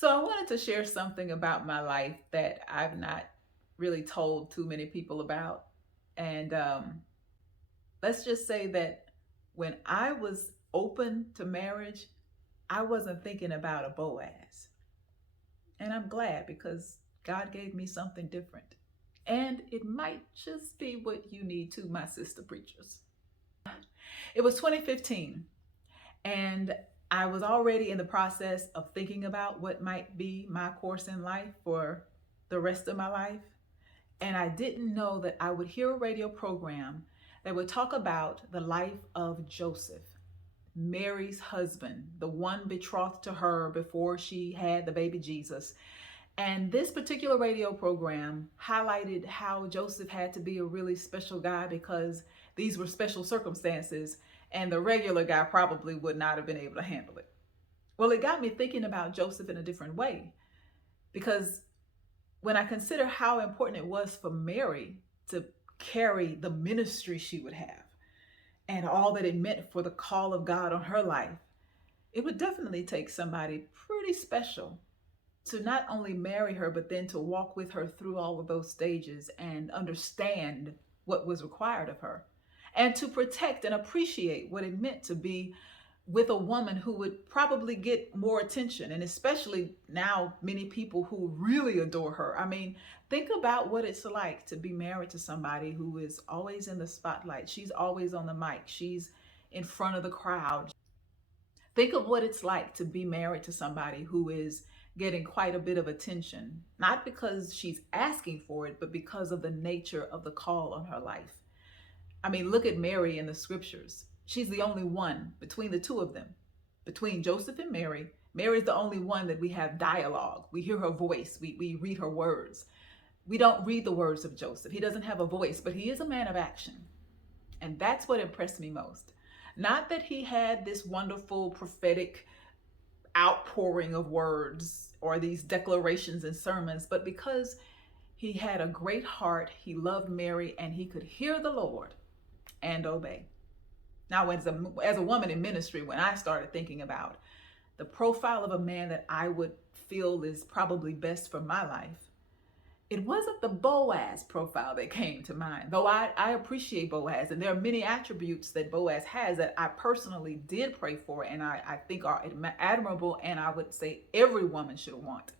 So I wanted to share something about my life that I've not really told too many people about. And let's just say that when I was open to marriage, I wasn't thinking about a Boaz. And I'm glad because God gave me something different. And it might just be what you need too, my sister preachers. It was 2015, and I was already in the process of thinking about what might be my course in life for the rest of my life. And I didn't know that I would hear a radio program that would talk about the life of Joseph, Mary's husband, the one betrothed to her before she had the baby Jesus. And this particular radio program highlighted how Joseph had to be a really special guy because these were special circumstances, and the regular guy probably would not have been able to handle it. Well, it got me thinking about Joseph in a different way because when I consider how important it was for Mary to carry the ministry she would have and all that it meant for the call of God on her life, it would definitely take somebody pretty special to not only marry her, but then to walk with her through all of those stages and understand what was required of her, and to protect and appreciate what it meant to be with a woman who would probably get more attention, and especially now many people who really adore her. I mean, think about what it's like to be married to somebody who is always in the spotlight. She's always on the mic. She's in front of the crowd. Think of what it's like to be married to somebody who is getting quite a bit of attention, not because she's asking for it, but because of the nature of the call on her life. I mean, look at Mary in the scriptures. She's the only one between the two of them, between Joseph and Mary. Mary's the only one that we have dialogue. We hear her voice, we read her words. We don't read the words of Joseph. He doesn't have a voice, but he is a man of action. And that's what impressed me most. Not that he had this wonderful prophetic outpouring of words or these declarations and sermons, but because he had a great heart, he loved Mary, and he could hear the Lord and obey. Now, as a woman in ministry, when I started thinking about the profile of a man that I would feel is probably best for my life, it wasn't the Boaz profile that came to mind, though I appreciate Boaz, and there are many attributes that Boaz has that I personally did pray for, and I think are admirable, and I would say every woman should want.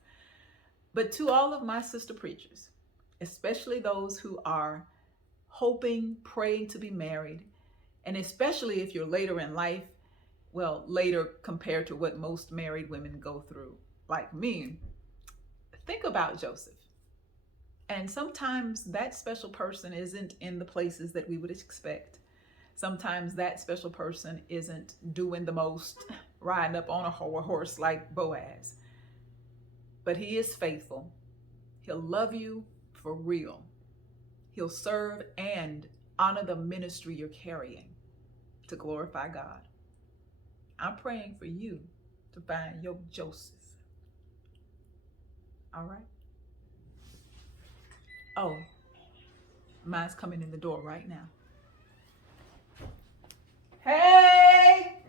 But to all of my sister preachers, especially those who are hoping, praying to be married, and especially if you're later in life, well, later compared to what most married women go through, like me, think about Joseph. And sometimes that special person isn't in the places that we would expect. Sometimes that special person isn't doing the most, riding up on a horse like Boaz. But he is faithful. He'll love you for real. He'll serve and honor the ministry you're carrying to glorify God. I'm praying for you to find your Joseph. All right? Oh, mine's coming in the door right now. Hey!